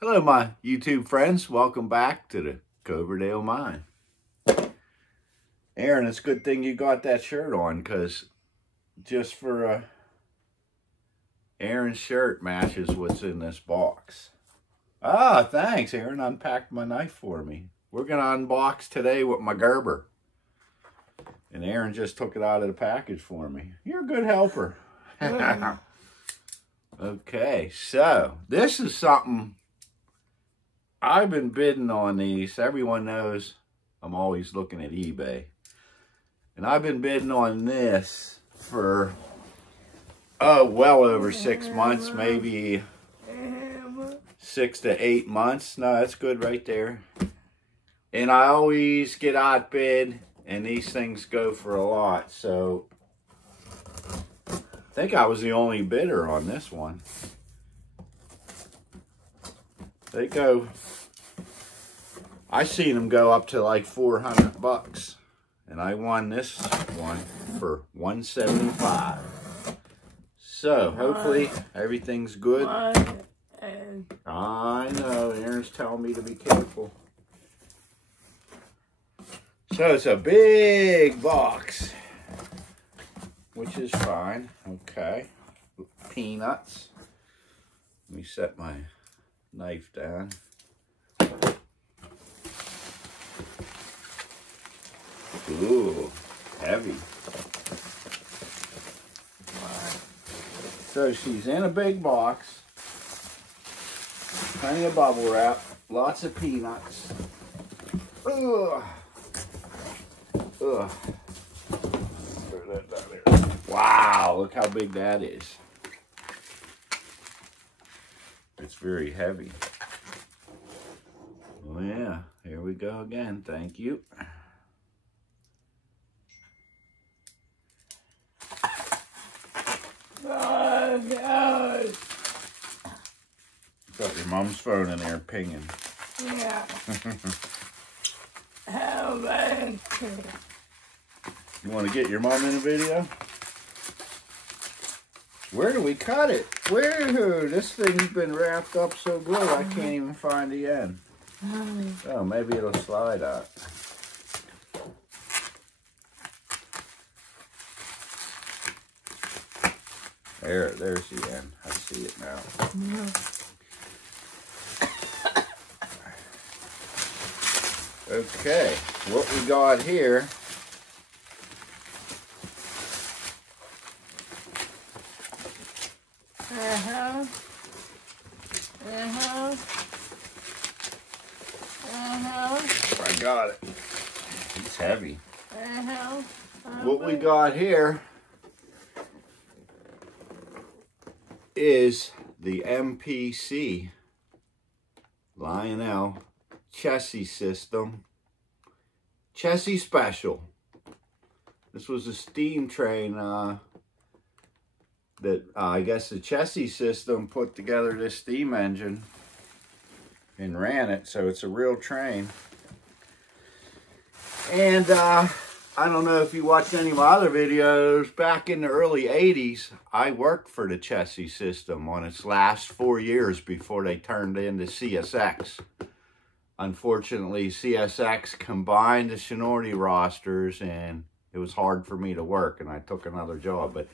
Hello, my YouTube friends. Welcome back to the Coverdale Mine. Aaron, it's a good thing you got that shirt on, because just for Aaron's shirt matches what's in this box. Ah, thanks. Aaron unpacked my knife for me. We're going to unbox today with my Gerber. And Aaron just took it out of the package for me. You're a good helper. Okay, so this is something I've been bidding on these. Everyone knows I'm always looking at eBay. And I've been bidding on this for, well over 6 months, maybe 6 to 8 months. No, that's good right there. And I always get outbid, and these things go for a lot. So I think I was the only bidder on this one. They go, I seen them go up to like 400 bucks. And I won this one for $175. So hopefully everything's good. I know, Aaron's telling me to be careful. So it's a big box, which is fine. Okay. Peanuts. Let me set my knife down. Ooh, heavy. So she's in a big box. Plenty of bubble wrap. Lots of peanuts. Ugh. Ugh. Throw that down there. Wow, look how big that is. It's very heavy. Oh yeah, here we go again. Thank you. Oh, God. Got your mom's phone in there pinging. Yeah. How bad? You want to get your mom in a video? Where do we cut it? Where? This thing's been wrapped up so good I can't even find the end. Oh, maybe it'll slide out. There's the end. I see it now. Okay, what we got here I got it. It's heavy. What we got here is the MPC Lionel Chessie system. Chessie Special. This was a steam train that I guess the Chessie system put together this steam engine and ran it, so it's a real train. And I don't know if you watched any of my other videos, back in the early 80s, I worked for the Chessie system on its last 4 years before they turned into CSX. Unfortunately, CSX combined the seniority rosters, and it was hard for me to work, and I took another job. But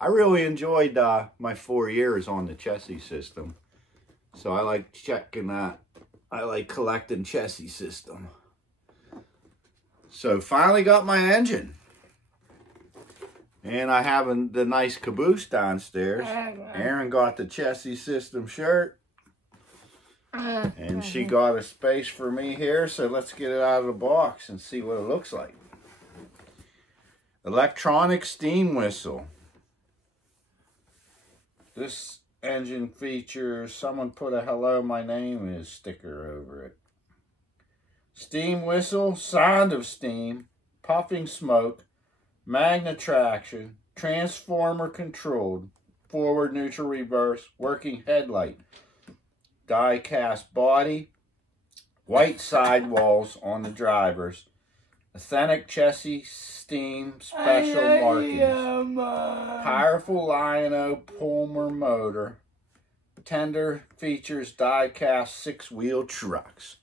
I really enjoyed my 4 years on the Chessie system. So I like checking that. I like collecting Chessie system. So finally got my engine. And I have the nice caboose downstairs. Aaron got the Chessie system shirt. And she got a space for me here. So let's get it out of the box and see what it looks like. Electronic steam whistle. This engine features, someone put a "hello, my name is" sticker over it. Steam whistle, sound of steam, puffing smoke, magnet traction, transformer controlled, forward, neutral, reverse, working headlight, die cast body, white sidewalls on the drivers, authentic Chessie steam special markings, powerful Lionel Pulmer motor, tender features die-cast 6-wheel trucks.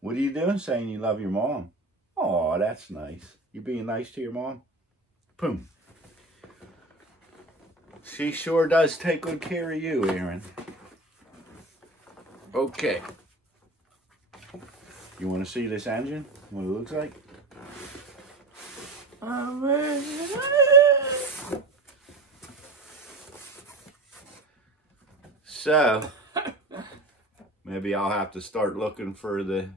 What are you doing saying you love your mom? Oh, that's nice. You being nice to your mom? Boom. She sure does take good care of you, Aaron. Okay. You want to see this engine? What it looks like? So, maybe I'll have to start looking for the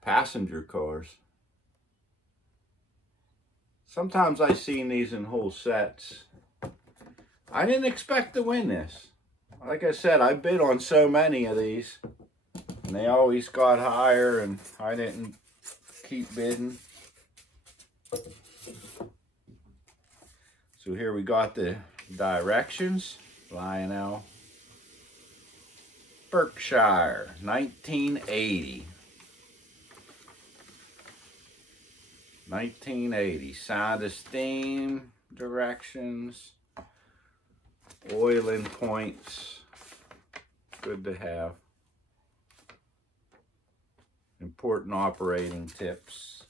passenger cars. Sometimes I've seen these in whole sets. I didn't expect to win this. Like I said, I bid on so many of these, and they always got higher, and I didn't keep bidding. So here we got the directions. Lionel, Berkshire, 1980. 1980. Sound of steam, directions, oiling points. Good to have. Important operating tips.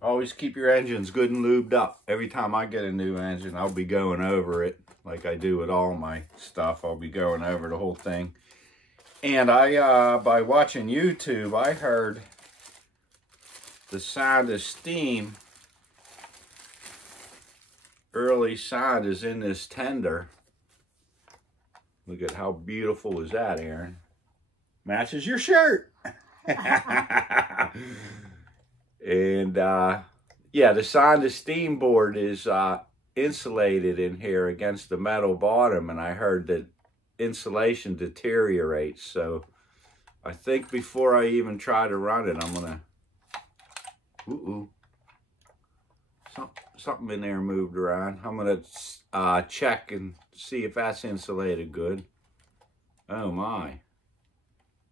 Always keep your engines good and lubed up. Every time I get a new engine, I'll be going over it like I do with all my stuff. I'll be going over the whole thing. And I, by watching YouTube, I heard the sound of steam, early sound is in this tender. Look at how beautiful is that, Aaron. Matches your shirt. And yeah, the sound of steam board is insulated in here against the metal bottom, and I heard that insulation deteriorates. So I think before I even try to run it, I'm gonna something in there moved around. I'm gonna check and see if that's insulated good. Oh my,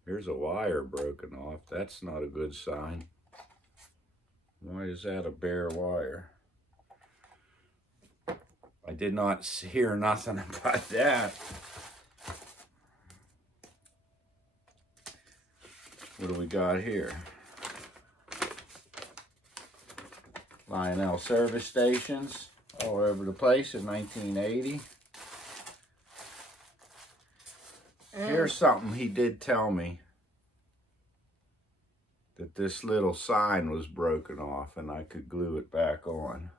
here's a wire broken off. That's not a good sign. Why is that a bare wire? I did not hear nothing about that. What do we got here? Lionel service stations all over the place in 1980. Here's something he did tell me, that this little sign was broken off and I could glue it back on.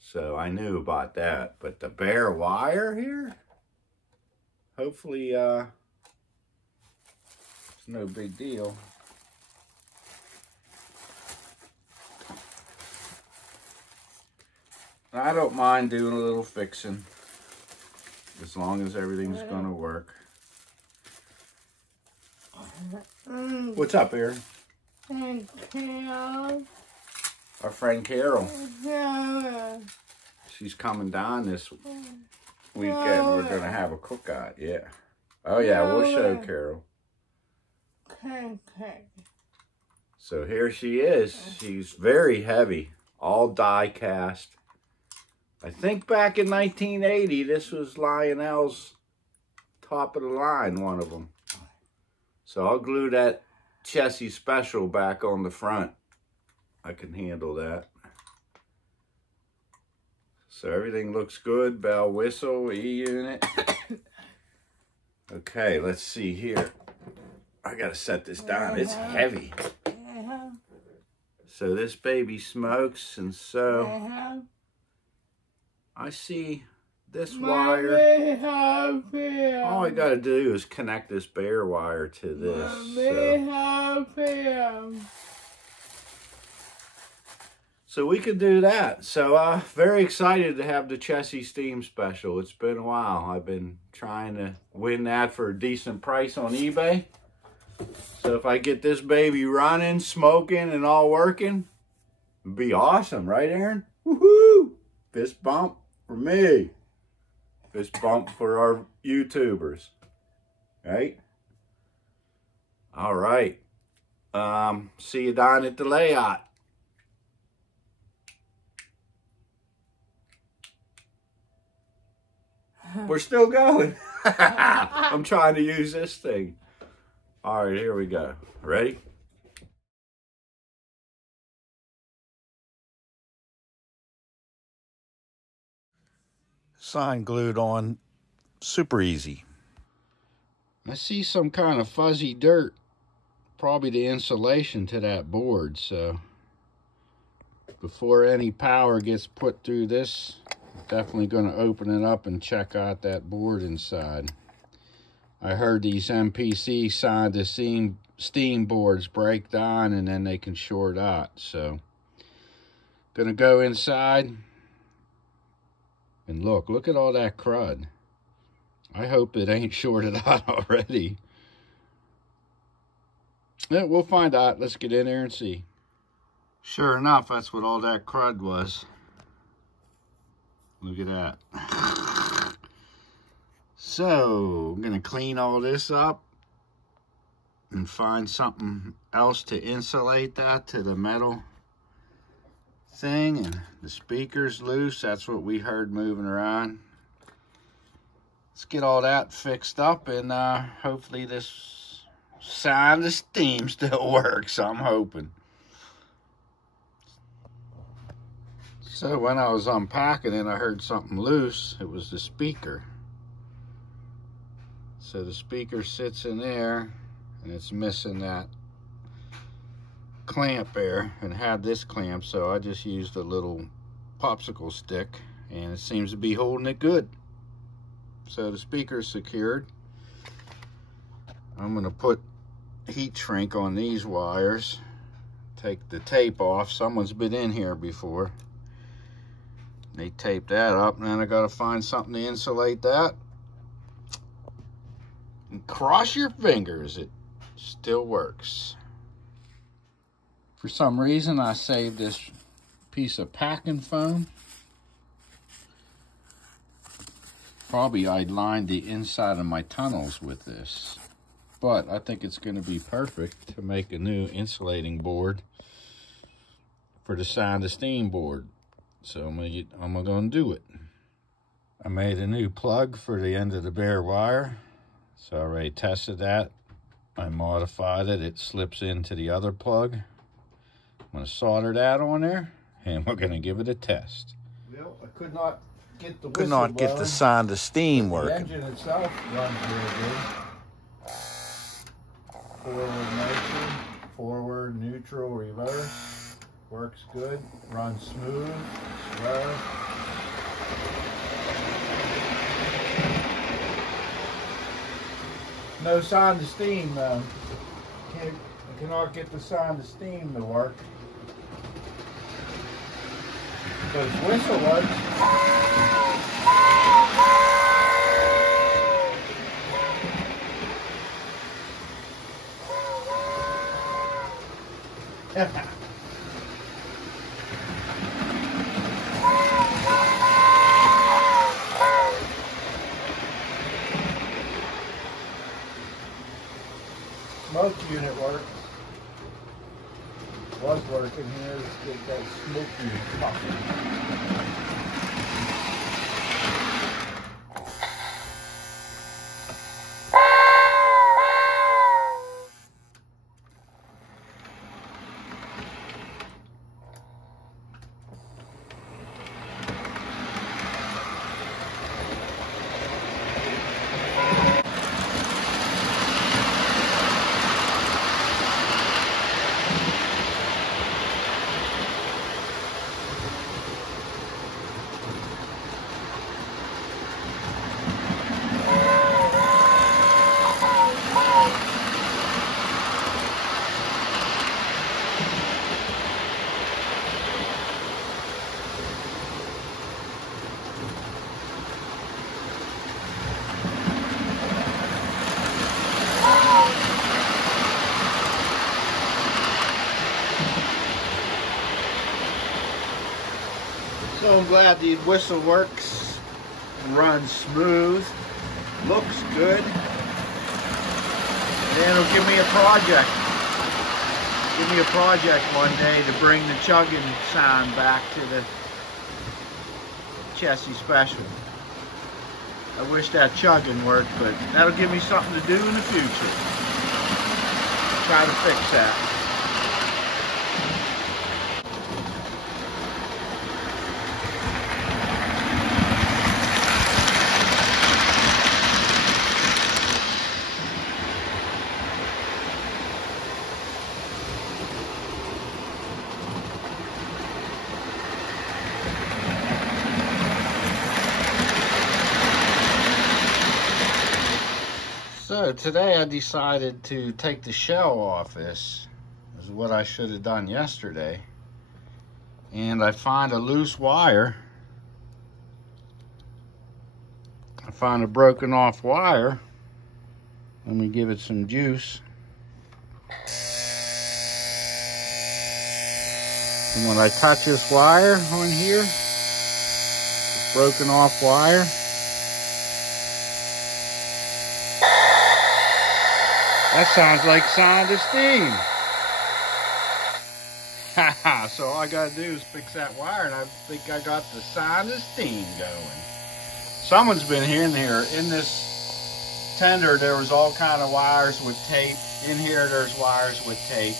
So I knew about that. But the bare wire here, hopefully it's no big deal. I don't mind doing a little fixing as long as everything's gonna work. What's up, Aaron? And Carol. Our friend Carol. She's coming down this weekend. We're gonna have a cookout, yeah. Oh yeah, we'll show Carol. So here she is. She's very heavy, all die cast. I think back in 1980, this was Lionel's top of the line, one of them. So I'll glue that Chessie Special back on the front. I can handle that. So everything looks good. Bell whistle, E-unit. Okay, let's see here. I gotta set this down. It's heavy. So this baby smokes, and so I see this wire. All I gotta do is connect this bare wire to this. So we could do that. So very excited to have the Chessie Steam Special. It's been a while. I've been trying to win that for a decent price on eBay. So if I get this baby running, smoking, and all working, it'd be awesome, right, Aaron? Woohoo! Fist bump for me. Fist bump for our YouTubers. Right? All right. See you down at the layout. We're still going. I'm trying to use this thing. All right, here we go. Ready? Sign glued on, super easy. I see some kind of fuzzy dirt, probably the insulation to that board, so before any power gets put through this, definitely going to open it up and check out that board inside. I heard these MPC side to steam boards break down and then they can short out. So, gonna go inside and look at all that crud. I hope it ain't shorted out already. Yeah, we'll find out. Let's get in there and see. Sure enough, that's what all that crud was. Look at that. So, I'm going to clean all this up and find something else to insulate that to the metal thing. And the speaker's loose. That's what we heard moving around. Let's get all that fixed up, and hopefully this sound of steam still works. I'm hoping. So when I was unpacking it, I heard something loose. It was the speaker. So the speaker sits in there, and it's missing that clamp there, and had this clamp, so I just used a little popsicle stick, and it seems to be holding it good. So the speaker's secured. I'm gonna put heat shrink on these wires, take the tape off. Someone's been in here before. They taped that up, and then I gotta find something to insulate that. And cross your fingers, it still works. For some reason, I saved this piece of packing foam. Probably I lined the inside of my tunnels with this, but I think it's going to be perfect to make a new insulating board for the sound of steam board. So I'm going to do it. I made a new plug for the end of the bare wire. So I already tested that. I modified it. It slips into the other plug. I'm going to solder that on there, and we're going to give it a test. Well, I could not get the whistle blowing. Get the sound of steam working. The engine itself runs really good. Forward motion, forward, neutral, reverse. Works good. Runs smooth, slow. No sound of steam though. I cannot get the sound of steam to work. But his whistle works. Smoke unit works. Was working here. Let's get that smoke unit popping. So I'm glad the whistle works, runs smooth, looks good, and it'll give me a project. Give me a project one day to bring the chugging sound back to the Chessie Special. I wish that chugging worked, but that'll give me something to do in the future. Try to fix that. So today I decided to take the shell off this. This is what I should have done yesterday. And I find a loose wire. I found a broken off wire. Let me give it some juice. And when I touch this wire on here, this broken off wire, that sounds like sound of steam. Haha, so all I gotta do is fix that wire and I think I got the sound of steam going. Someone's been here in here. In this tender, there was all kind of wires with tape. In here, there's wires with tape.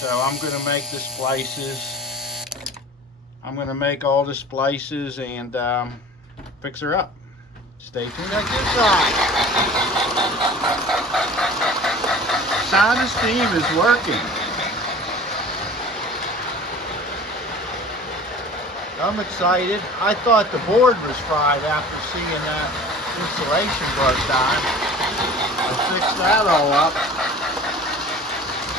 So I'm gonna make the splices. I'm gonna make all the splices and fix her up. Stay tuned at this side. Sound of steam is working. I'm excited. I thought the board was fried after seeing that insulation broke down. I fixed that all up.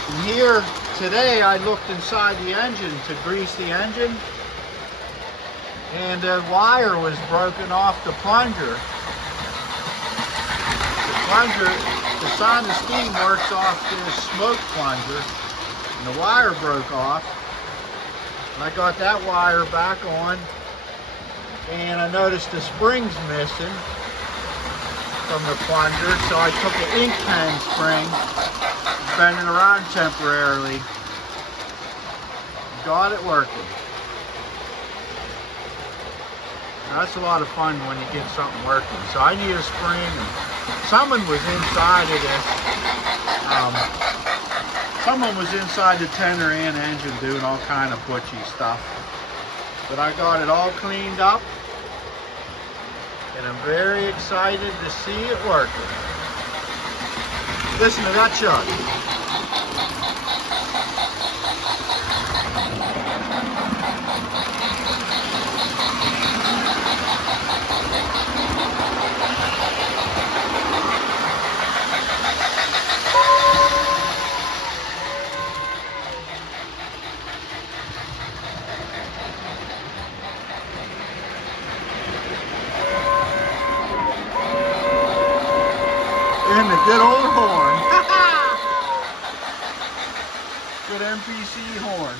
And here today I looked inside the engine to grease the engine, and the wire was broken off the plunger. The sound of steam works off this smoke plunger, and the wire broke off. And I got that wire back on, and I noticed the spring's missing from the plunger, so I took an ink pen spring, bent it around temporarily, got it working. Now, that's a lot of fun when you get something working. So I need a spring, and someone was inside of this. Someone was inside the tender and engine doing all kind of butchy stuff. But I got it all cleaned up, and I'm very excited to see it working. Listen to that chug. And the good old horn. Good MPC horn.